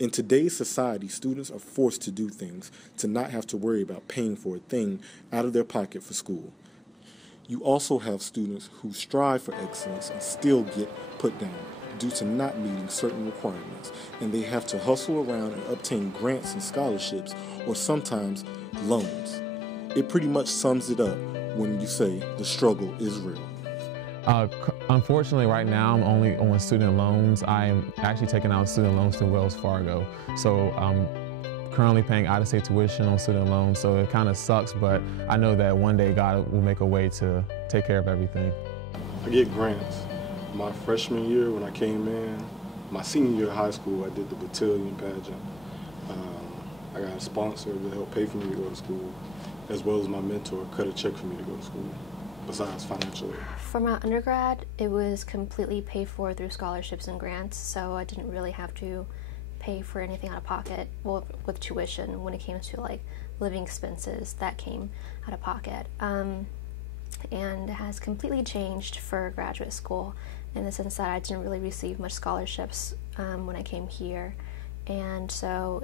In today's society, students are forced to do things to not have to worry about paying for a thing out of their pocket for school. You also have students who strive for excellence and still get put down due to not meeting certain requirements, and they have to hustle around and obtain grants and scholarships, or sometimes loans. It pretty much sums it up when you say the struggle is real. Unfortunately, right now I'm only on student loans. I'm actually taking out student loans through Wells Fargo. So I'm currently paying out-of-state tuition on student loans, so it kind of sucks, but I know that one day God will make a way to take care of everything. I get grants. My freshman year when I came in, my senior year of high school, I did the battalion pageant. I got a sponsor to help pay for me to go to school, as well as my mentor cut a check for me to go to school, besides financial aid. For my undergrad, it was completely paid for through scholarships and grants, so I didn't really have to pay for anything out of pocket. Well, with tuition, when it came to like living expenses, that came out of pocket. And it has completely changed for graduate school in the sense that I didn't really receive much scholarships when I came here, and so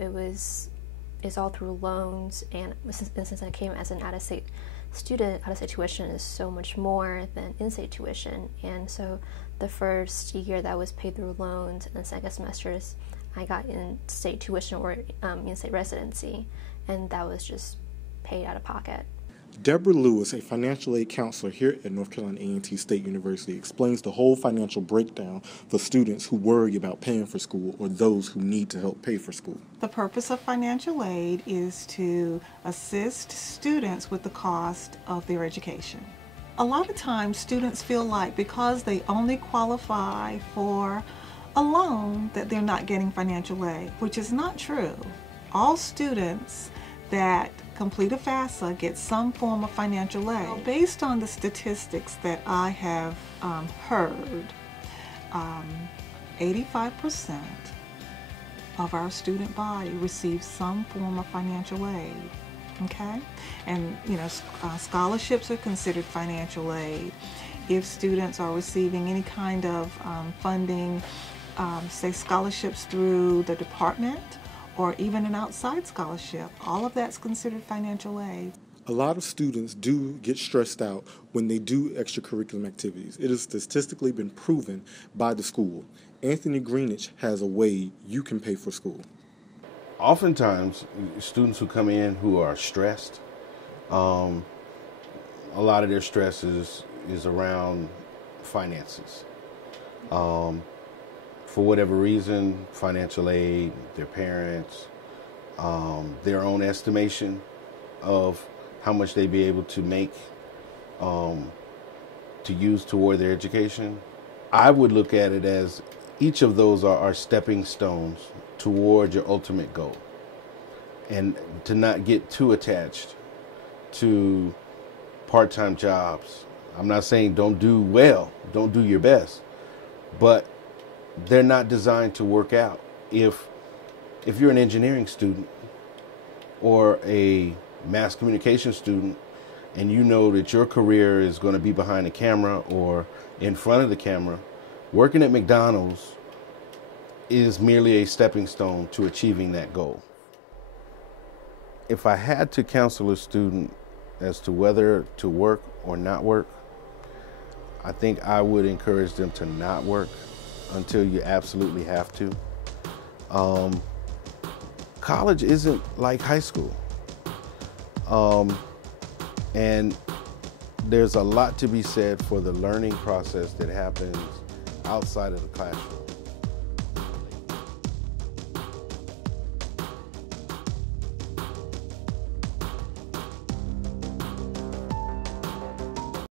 it's all through loans. And since I came as an out-of-state student, out-of-state tuition is so much more than in-state tuition, and so the first year that was paid through loans, and the second semesters I got in-state tuition or in-state residency, and that was just paid out of pocket. Deborah Lewis, a financial aid counselor here at North Carolina A&T State University, explains the whole financial breakdown for students who worry about paying for school or those who need to help pay for school. The purpose of financial aid is to assist students with the cost of their education. A lot of times students feel like because they only qualify for a loan that they're not getting financial aid, which is not true. All students that complete a FAFSA get some form of financial aid. Well, based on the statistics that I have heard, 85% of our student body receives some form of financial aid, okay? And you know, scholarships are considered financial aid. If students are receiving any kind of funding, say scholarships through the department, or even an outside scholarship, all of that's considered financial aid. A lot of students do get stressed out when they do extracurricular activities. It has statistically been proven by the school. Anthony Greenridge has a way you can pay for school. Oftentimes, students who come in who are stressed, a lot of their stress is around finances. For whatever reason, financial aid, their parents, their own estimation of how much they'd be able to make to use toward their education. I would look at it as each of those are stepping stones toward your ultimate goal, and to not get too attached to part-time jobs. I'm not saying don't do well, don't do your best, but they're not designed to work out. If you're an engineering student or a mass communication student and you know that your career is going to be behind the camera or in front of the camera, working at McDonald's is merely a stepping stone to achieving that goal. If I had to counsel a student as to whether to work or not work, I think I would encourage them to not work until you absolutely have to. College isn't like high school. And there's a lot to be said for the learning process that happens outside of the classroom.